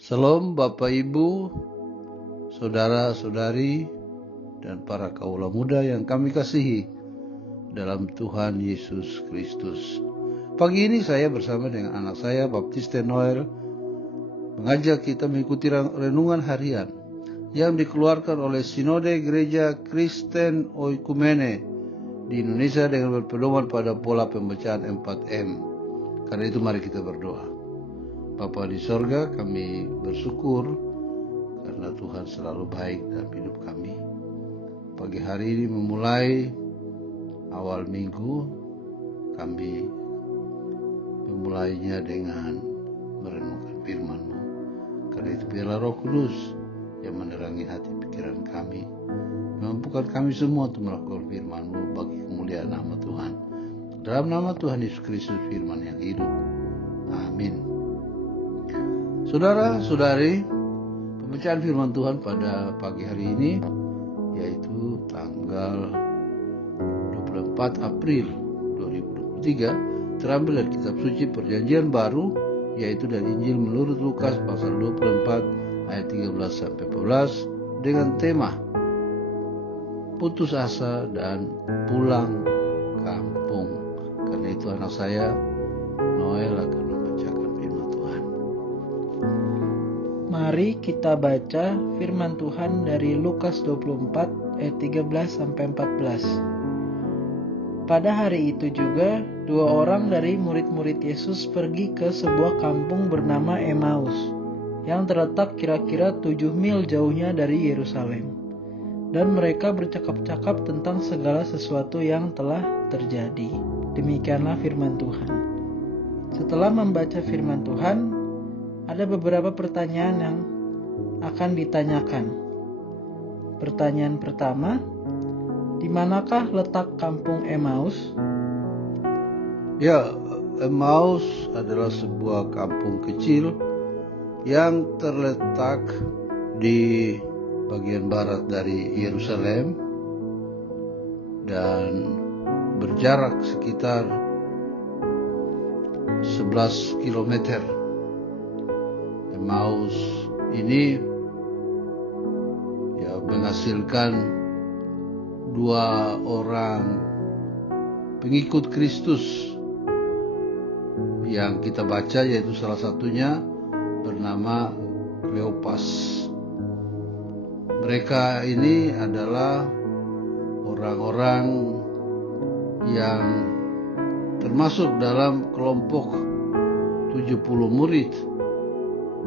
Salam Bapak Ibu, saudara-saudari, dan para kaula muda yang kami kasihi dalam Tuhan Yesus Kristus. Pagi ini saya bersama dengan anak saya, Baptiste Noel, mengajak kita mengikuti renungan harian yang dikeluarkan oleh Sinode Gereja Kristen Oikumene di Indonesia dengan berpedoman pada pola pembacaan 4M. Karena itu mari kita berdoa. Bapa di sorga, kami bersyukur karena Tuhan selalu baik dalam hidup kami. Pagi hari ini memulai awal minggu, kami memulainya dengan merenungkan firman-Mu. Karena itu biarlah Roh Kudus yang menerangi hati pikiran kami, memampukan kami semua untuk melakukan firman-Mu bagi kemuliaan nama Tuhan. Dalam nama Tuhan Yesus Kristus, firman yang hidup. Amin. Saudara-saudari, pembacaan firman Tuhan pada pagi hari ini yaitu tanggal 24 April 2023 terambil dari kitab suci Perjanjian Baru, yaitu dari Injil menurut Lukas pasal 24 ayat 13 sampai 14 dengan tema putus asa dan pulang kampung. Karena itu anak saya Noel akan membacakan firman Tuhan. Mari kita baca firman Tuhan dari Lukas 24 ayat 13 sampai 14. Pada hari itu juga, 2 orang dari murid-murid Yesus pergi ke sebuah kampung bernama Emmaus, yang terletak kira-kira 7 mil jauhnya dari Yerusalem. Dan mereka bercakap-cakap tentang segala sesuatu yang telah terjadi. Demikianlah firman Tuhan. Setelah membaca firman Tuhan, ada beberapa pertanyaan yang akan ditanyakan. Pertanyaan pertama, di manakah letak kampung Emmaus? Ya, Emmaus adalah sebuah kampung kecil yang terletak di bagian barat dari Yerusalem dan berjarak sekitar 11 kilometer. Emmaus ini menghasilkan 2 orang pengikut Kristus yang kita baca, yaitu salah satunya bernama Kleopas. Mereka ini adalah orang-orang yang termasuk dalam kelompok 70 murid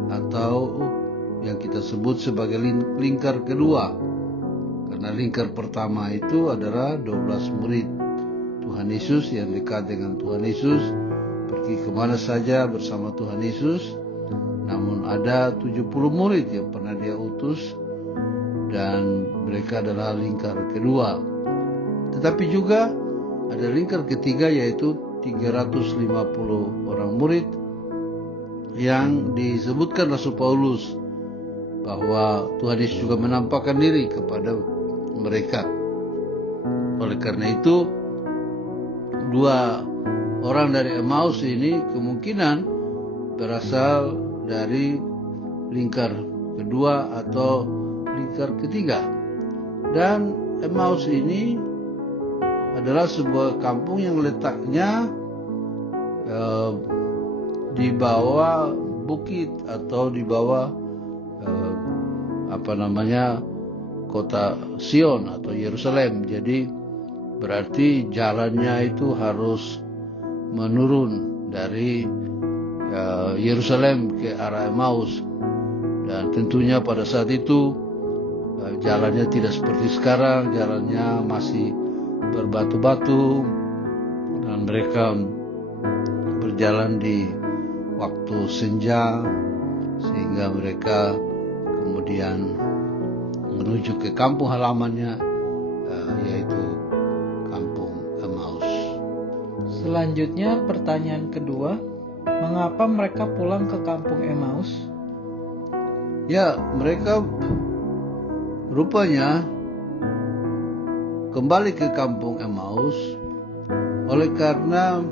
atau yang kita sebut sebagai lingkar kedua. Karena lingkar pertama itu adalah 12 murid Tuhan Yesus yang dekat dengan Tuhan Yesus, pergi kemana saja bersama Tuhan Yesus. Namun ada 70 murid yang pernah dia utus, dan mereka adalah lingkar kedua. Tetapi juga ada lingkar ketiga, yaitu 350 orang murid yang disebutkan Rasul Paulus bahwa Tuhan Yesus juga menampakkan diri kepada mereka. Oleh karena itu, 2 orang dari Emmaus ini kemungkinan berasal dari lingkar kedua atau lingkar ketiga. Dan Emmaus ini adalah sebuah kampung yang letaknya di bawah bukit atau di bawah kota Sion atau Yerusalem. Jadi berarti jalannya itu harus menurun dari Yerusalem ke arah Emmaus. Dan tentunya pada saat itu jalannya tidak seperti sekarang, jalannya masih berbatu-batu, dan mereka berjalan di waktu senja, sehingga mereka kemudian menuju ke kampung halamannya, yaitu kampung Emmaus. Selanjutnya pertanyaan kedua, mengapa mereka pulang ke kampung Emmaus? Ya, mereka rupanya kembali ke kampung Emmaus oleh karena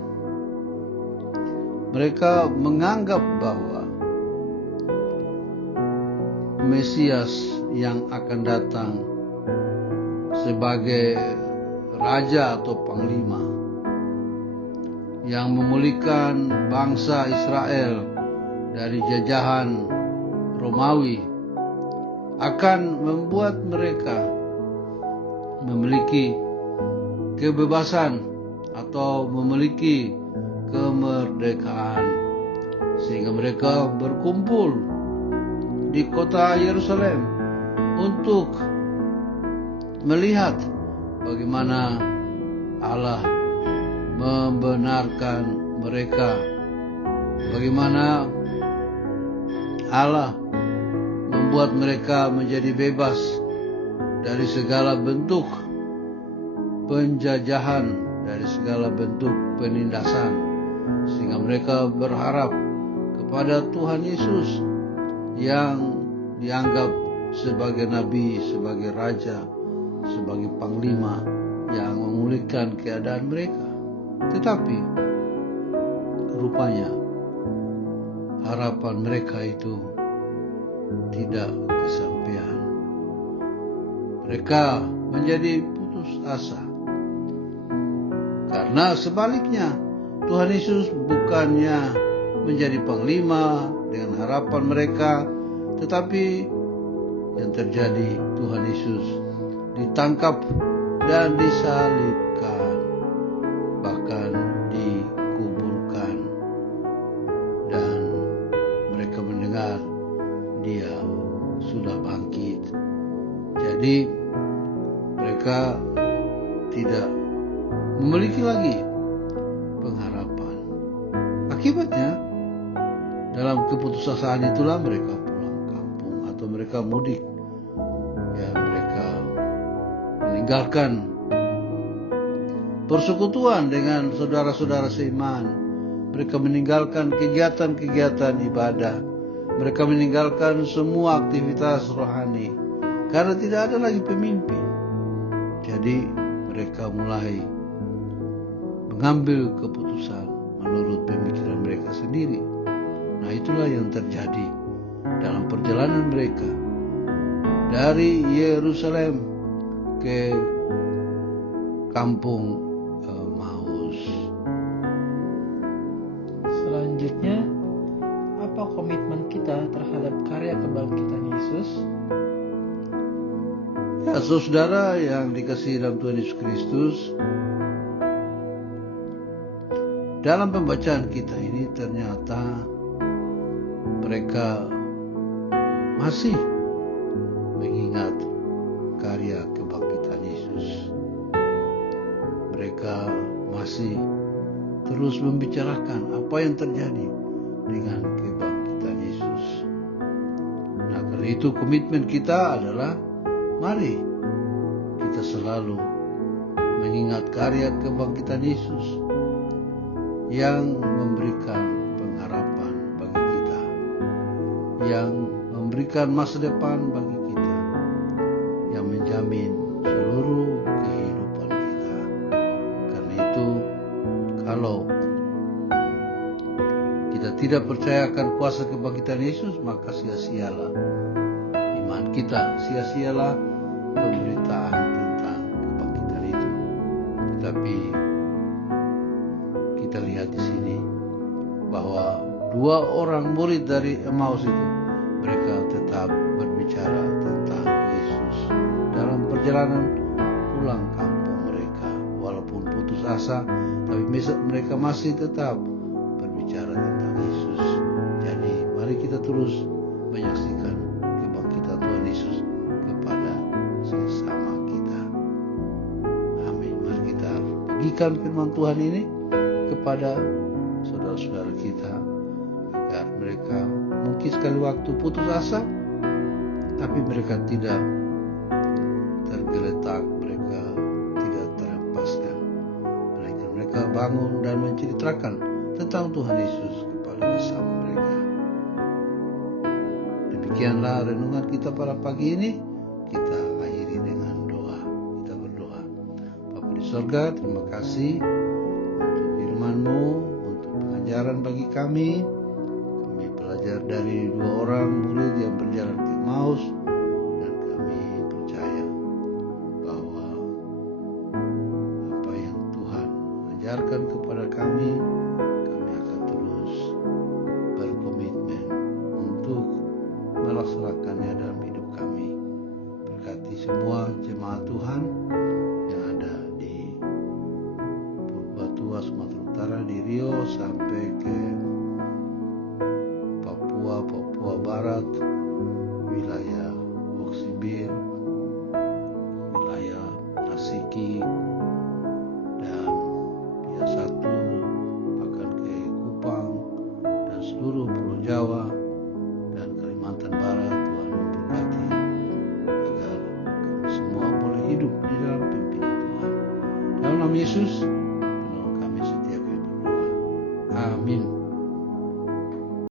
mereka menganggap bahwa Mesias yang akan datang sebagai raja atau panglima yang memulihkan bangsa Israel dari jajahan Romawi, akan membuat mereka memiliki kebebasan atau memiliki kemerdekaan, sehingga mereka berkumpul di kota Yerusalem untuk melihat bagaimana Allah membenarkan mereka, bagaimana Allah membuat mereka menjadi bebas dari segala bentuk penjajahan, dari segala bentuk penindasan, sehingga mereka berharap kepada Tuhan Yesus yang dianggap sebagai nabi, sebagai raja, sebagai panglima yang memulihkan keadaan mereka. Tetapi rupanya harapan mereka itu tidak kesampaian. Mereka menjadi putus asa, karena sebaliknya Tuhan Yesus bukannya menjadi panglima dengan harapan mereka, tetapi yang terjadi Tuhan Yesus ditangkap dan disalibkan, bahkan dikuburkan, dan mereka mendengar Dia sudah bangkit. Jadi mereka tidak memiliki lagi pengharapan. Akibatnya, dalam keputusasaan itulah mereka pulang kampung atau mereka mudik. Ya, mereka meninggalkan persekutuan dengan saudara-saudara seiman. Mereka meninggalkan kegiatan-kegiatan ibadah. Mereka meninggalkan semua aktivitas rohani karena tidak ada lagi pemimpin. Jadi mereka mulai mengambil keputusan menurut pemikiran mereka sendiri. Nah, itulah yang terjadi dalam perjalanan mereka dari Yerusalem ke kampung Emmaus. Selanjutnya, apa komitmen kita terhadap karya kebangkitan Yesus? Ya, saudara yang dikasihi dalam Tuhan Yesus Kristus, dalam pembacaan kita ini ternyata mereka masih mengingat karya kebangkitan Yesus. Mereka masih terus membicarakan apa yang terjadi dengan kebangkitan Yesus. Nah, karena itu komitmen kita adalah mari kita selalu mengingat karya kebangkitan Yesus yang memberikan pengharapan bagi kita, yang memberikan masa depan bagi kita, yang menjamin seluruh kehidupan kita. Karena itu, kalau kita tidak percaya akan kuasa kebangkitan Yesus, maka sia-sialah iman kita, sia-sialah pemberitaan tentang kebangkitan itu. Tetapi kita lihat di sini bahwa dua orang murid dari Emmaus itu, mereka tetap berbicara tentang Yesus dalam perjalanan pulang kampung mereka. Walaupun putus asa, tapi mereka masih tetap berbicara tentang Yesus. Jadi mari kita terus menyaksikan kebangkitan Tuhan Yesus kepada sesama kita. Amin. Mari kita bagikan firman Tuhan ini kepada saudara-saudara kita, agar mereka mungkin sekali waktu putus asa, tapi mereka tidak tergeletak, mereka tidak terhempaskan. Mereka bangun dan menceritakan tentang Tuhan Yesus kepada sesama mereka. Demikianlah renungan kita pada pagi ini. Kita akhiri dengan doa. Kita berdoa. Bapa di sorga, terima kasih untuk firman-Mu, untuk pengajaran bagi kami. Kami belajar dari dua orang murid yang berjalan ke Emmaus. Emmaus, dan kami percaya bahwa apa yang Tuhan ajarkan kepada kami akan terus berkomitmen untuk melaksanakannya dalam hidup kami. Berkati semua jemaat Tuhan yang ada di Purbatua, Sumatera Utara, di Rio sampai ke Papua Barat, wilayah Oksibir, wilayah Asiki, dan Pia Satu, bahkan ke Kupang dan seluruh Pulau Jawa,